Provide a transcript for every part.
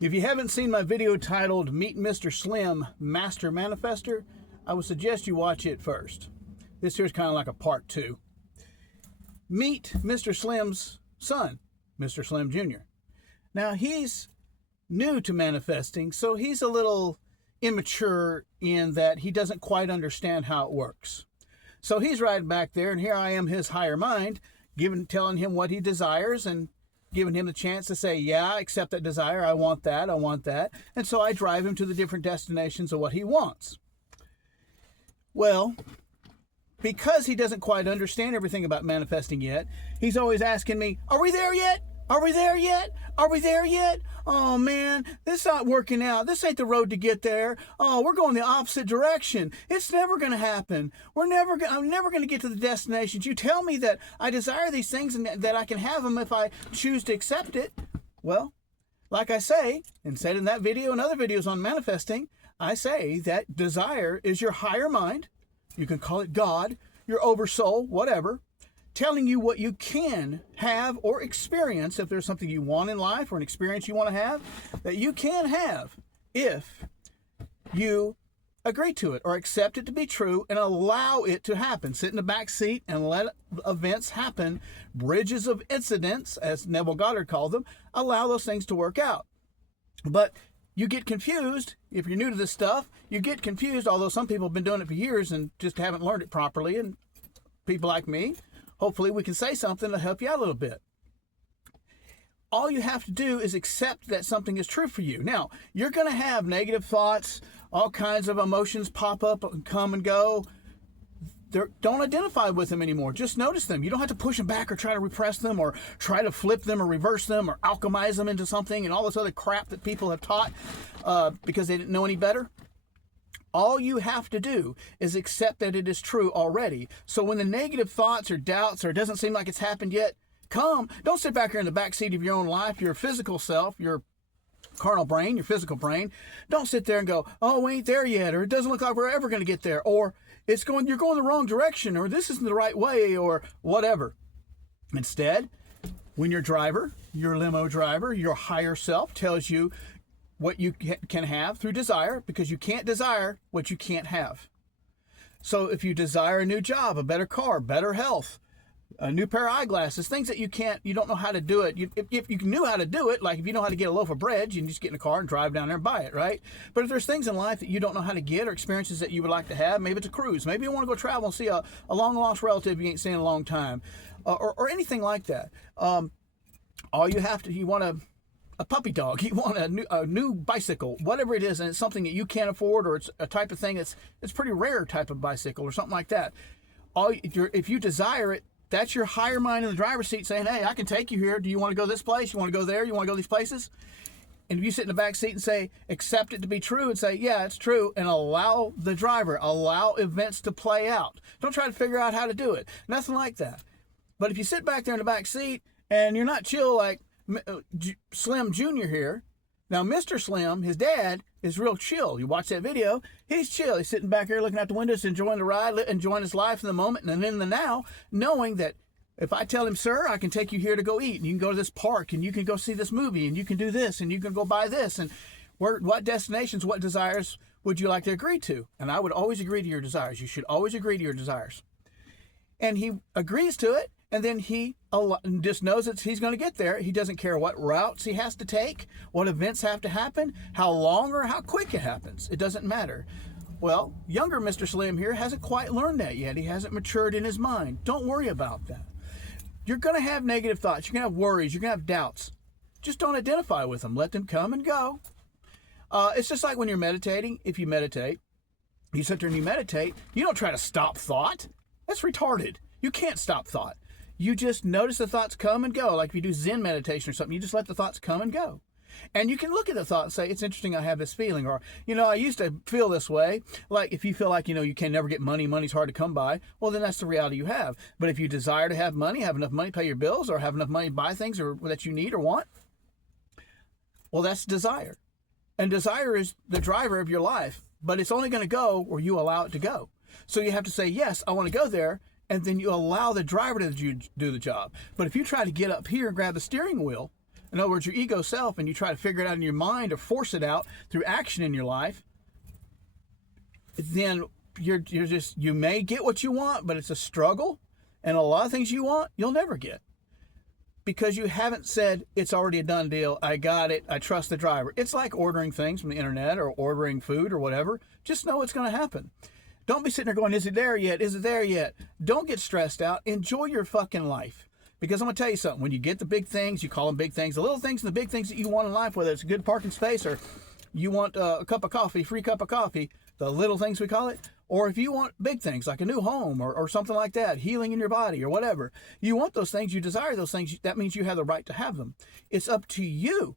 If you haven't seen my video titled Meet Mr. Slim, Master Manifester, I would suggest you watch it first. This here's kind of like a part 2. Meet Mr. Slim's son, Mr. Slim Jr. Now, he's new to manifesting, so he's a little immature in that he doesn't quite understand how it works. So he's right back there, and here I am, his higher mind, telling him what he desires and giving him the chance to say, yeah, I accept that desire, I want that, I want that. And so I drive him to the different destinations of what he wants. Well, because he doesn't quite understand everything about manifesting yet, he's always asking me, are we there yet? Are we there yet? Are we there yet? Oh man, this not working out. This ain't the road to get there. Oh, we're going the opposite direction. It's never going to happen. I'm never going to get to the destinations. You tell me that I desire these things and that I can have them if I choose to accept it. Well, like I say, and said in that video and other videos on manifesting, I say that desire is your higher mind. You can call it God, your oversoul, whatever, telling you what you can have or experience if there's something you want in life or an experience you want to have that you can have if you agree to it or accept it to be true and allow it to happen. Sit in the back seat and let events happen, bridges of incidents, as Neville Goddard called them, allow those things to work out. But you get confused. If you're new to this stuff, you get confused, although some people have been doing it for years and just haven't learned it properly. And people like me, hopefully we can say something to help you out a little bit. All you have to do is accept that something is true for you. Now, you're going to have negative thoughts, all kinds of emotions pop up and come and go. Don't identify with them anymore. Just notice them. You don't have to push them back or try to repress them or try to flip them or reverse them or alchemize them into something and all this other crap that people have taught because they didn't know any better. All you have to do is accept that it is true already. So when the negative thoughts or doubts or it doesn't seem like it's happened yet, don't sit back here in the back seat of your own life, your physical self, your carnal brain, your physical brain. Don't sit there and go, oh, we ain't there yet, or it doesn't look like we're ever going to get there, or you're going the wrong direction, or this isn't the right way, or whatever. Instead, when your driver, your limo driver, your higher self tells you what you can have through desire, because you can't desire what you can't have. So if you desire a new job, a better car, better health, a new pair of eyeglasses, things that you don't know how to do it. If you knew how to do it, like if you know how to get a loaf of bread, you can just get in a car and drive down there and buy it, right? But if there's things in life that you don't know how to get or experiences that you would like to have, maybe it's a cruise, maybe you want to go travel and see a long-lost relative you ain't seen in a long time, or anything like that. All you have to, you want a puppy dog, you want a new bicycle, whatever it is, and it's something that you can't afford, or it's a type of thing it's pretty rare type of bicycle or something like that. If you desire it, that's your higher mind in the driver's seat saying, hey, I can take you here. Do you want to go this place? You want to go there? You want to go these places? And if you sit in the back seat and say, accept it to be true and say, yeah, it's true, and allow the driver, allow events to play out. Don't try to figure out how to do it. Nothing like that. But if you sit back there in the back seat and you're not chill like Slim Jr. here, now Mr. Slim, his dad, is real chill. You watch that video, he's chill. He's sitting back here looking out the windows, enjoying the ride, enjoying his life in the moment and in the now, knowing that if I tell him, sir, I can take you here to go eat, and you can go to this park, and you can go see this movie, and you can do this, and you can go buy this, and what destinations, what desires would you like to agree to? And I would always agree to your desires. You should always agree to your desires. And he agrees to it, and then he just knows that he's going to get there. He doesn't care what routes he has to take, what events have to happen, how long or how quick it happens. It doesn't matter. Well, younger Mr. Slim here hasn't quite learned that yet. He hasn't matured in his mind. Don't worry about that. You're going to have negative thoughts. You're going to have worries. You're going to have doubts. Just don't identify with them. Let them come and go. It's just like when you're meditating. If you meditate, you sit there and you meditate, you don't try to stop thought. That's retarded. You can't stop thought. You just notice the thoughts come and go. Like if you do Zen meditation or something, you just let the thoughts come and go. And you can look at the thought and say, it's interesting I have this feeling. Or, I used to feel this way. Like if you feel like, you can never get money, money's hard to come by, well, then that's the reality you have. But if you desire to have money, have enough money to pay your bills, or have enough money to buy things or that you need or want, well, that's desire. And desire is the driver of your life. But it's only going to go where you allow it to go. So you have to say, yes, I want to go there. And then you allow the driver to do the job. But if you try to get up here and grab the steering wheel, in other words, your ego self, and you try to figure it out in your mind or force it out through action in your life, then you may get what you want, but it's a struggle. And a lot of things you want, you'll never get. Because you haven't said, it's already a done deal, I got it, I trust the driver. It's like ordering things from the internet or ordering food or whatever. Just know it's going to happen. Don't be sitting there going, is it there yet? Is it there yet? Don't get stressed out. Enjoy your fucking life. Because I'm going to tell you something. When you get the big things, you call them big things. The little things and the big things that you want in life, whether it's a good parking space or you want a cup of coffee, free cup of coffee, the little things we call it, or if you want big things like a new home or something like that, healing in your body or whatever, you want those things, you desire those things, that means you have the right to have them. It's up to you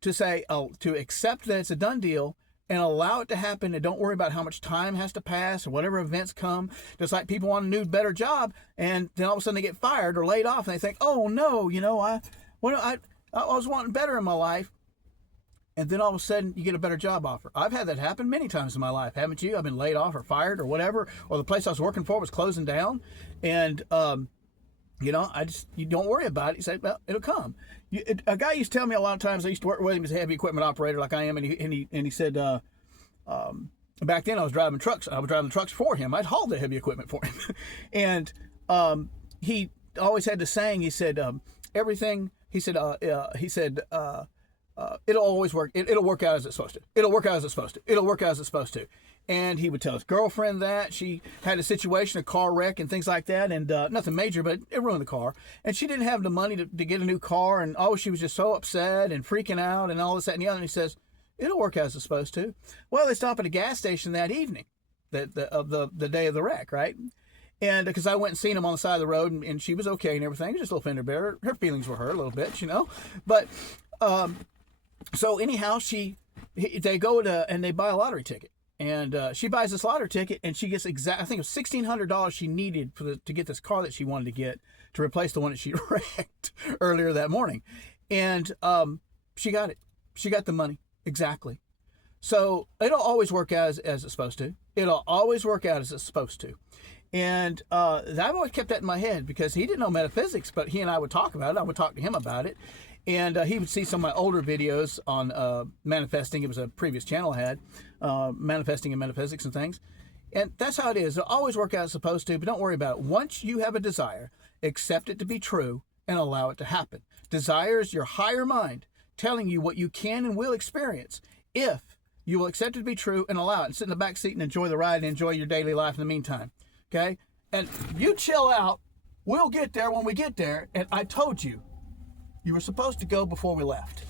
to say, to accept that it's a done deal and allow it to happen, and don't worry about how much time has to pass or whatever events come. Just like people want a new, better job, and then all of a sudden they get fired or laid off, and they think, oh no, I was wanting better in my life. And then all of a sudden you get a better job offer. I've had that happen many times in my life, haven't you? I've been laid off or fired or whatever, or the place I was working for was closing down. And, you don't worry about it. You say, well, it'll come. A guy used to tell me a lot of times, I used to work with him as a heavy equipment operator like I am, and he said, back then I was driving trucks. I was driving the trucks for him. I'd haul the heavy equipment for him. And he always had the saying, he said, everything, it'll always work. It'll work out as it's supposed to. It'll work out as it's supposed to. It'll work out as it's supposed to. And he would tell his girlfriend that she had a situation, a car wreck and things like that. And nothing major, but it ruined the car. And she didn't have the money to get a new car. And she was just so upset and freaking out and all this, that, and the other. And he says, it'll work out as it's supposed to. Well, they stopped at a gas station that evening, the day of the wreck, right? And because I went and seen him on the side of the road, and she was okay and everything, just a little fender bender. Her feelings were hurt a little bit, But so anyhow, they go and they buy a lottery ticket, and she buys this lottery ticket, and she gets I think it was $1,600 she needed to get this car that she wanted to get to replace the one that she wrecked earlier that morning, and she got it. She got the money exactly. So it'll always work out as it's supposed to. It'll always work out as it's supposed to. And I've always kept that in my head because he didn't know metaphysics, but he and I would talk about it. I would talk to him about it. And he would see some of my older videos on manifesting. It was a previous channel I had, manifesting and metaphysics and things. And that's how it is. It'll always work out as supposed to, but don't worry about it. Once you have a desire, accept it to be true and allow it to happen. Desire is your higher mind telling you what you can and will experience if you will accept it to be true and allow it. And sit in the back seat and enjoy the ride and enjoy your daily life in the meantime. Okay? And you chill out. We'll get there when we get there. And I told you, you were supposed to go before we left.